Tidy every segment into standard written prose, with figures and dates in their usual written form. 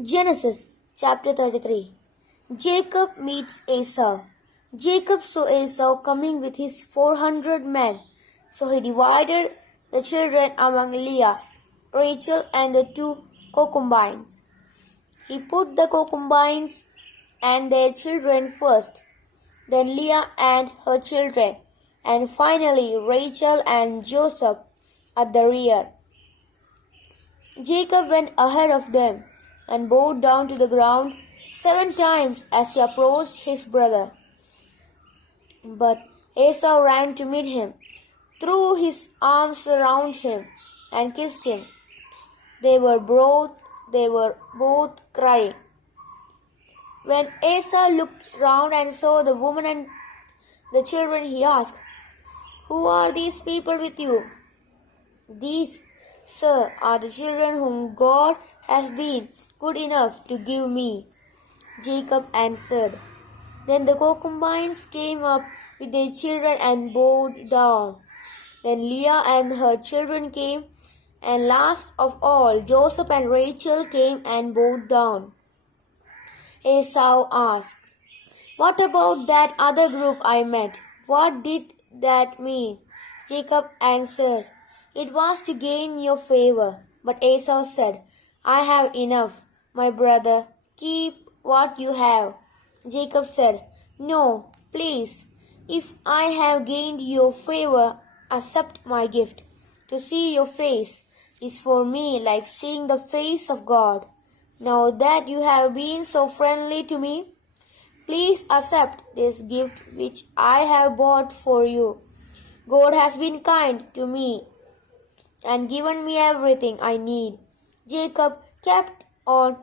Genesis chapter 33. Jacob meets Esau. Jacob saw Esau coming with his 400 men, so he divided the children among Leah, Rachel, and the two concubines. He put the concubines and their children first, then Leah and her children, and finally Rachel and Joseph at the rear. Jacob went ahead of them and bowed down to the ground 7 times as he approached his brother. But Esau ran to meet him, threw his arms around him, and kissed him. They were both crying. When Esau looked round and saw the woman and the children, he asked, "Who are these people with you?" "These, sir, are the children whom God has been good enough to give me," Jacob answered. Then the concubines came up with their children and bowed down. Then Leah and her children came, and last of all Joseph and Rachel came and bowed down. Esau asked, "What about that other group I met? What did that mean?" Jacob answered, "It was to gain your favor." But Esau said, "I have enough, my brother. Keep what you have." Jacob said, "No, please. If I have gained your favor, accept my gift. To see your face is for me like seeing the face of God. Now that you have been so friendly to me, please accept this gift which I have bought for you. God has been kind to me and given me everything I need." Jacob kept on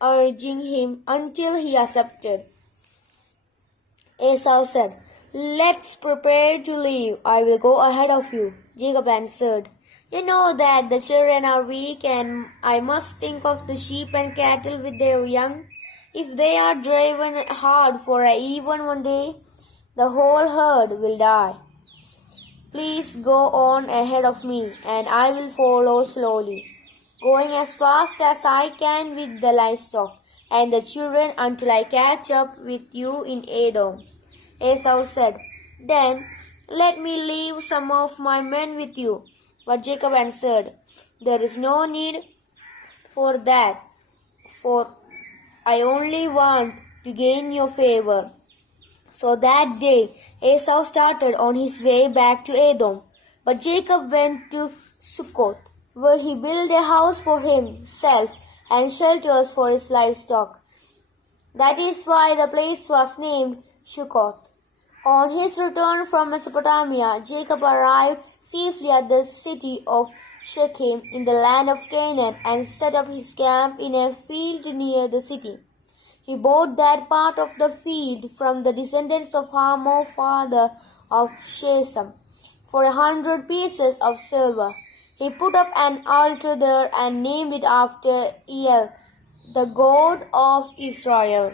urging him until he accepted. Esau said, "Let's prepare to leave. I will go ahead of you." Jacob answered, "You know that the children are weak, and I must think of the sheep and cattle with their young. If they are driven hard for even one day, the whole herd will die. Please go on ahead of me, and I will follow slowly, going as fast as I can with the livestock and the children until I catch up with you in Edom." Esau said, "Then let me leave some of my men with you." But Jacob answered, "There is no need for that, for I only want to gain your favor." So that day Esau started on his way back to Edom. But Jacob went to Succoth, where he built a house for himself and shelters for his livestock. That is why the place was named Succoth. On his return from Mesopotamia, Jacob arrived safely at the city of Shechem in the land of Canaan and set up his camp in a field near the city. He bought that part of the field from the descendants of Hamor, father of Shechem, for 100 pieces of silver. He put up an altar there and named it after El, the God of Israel.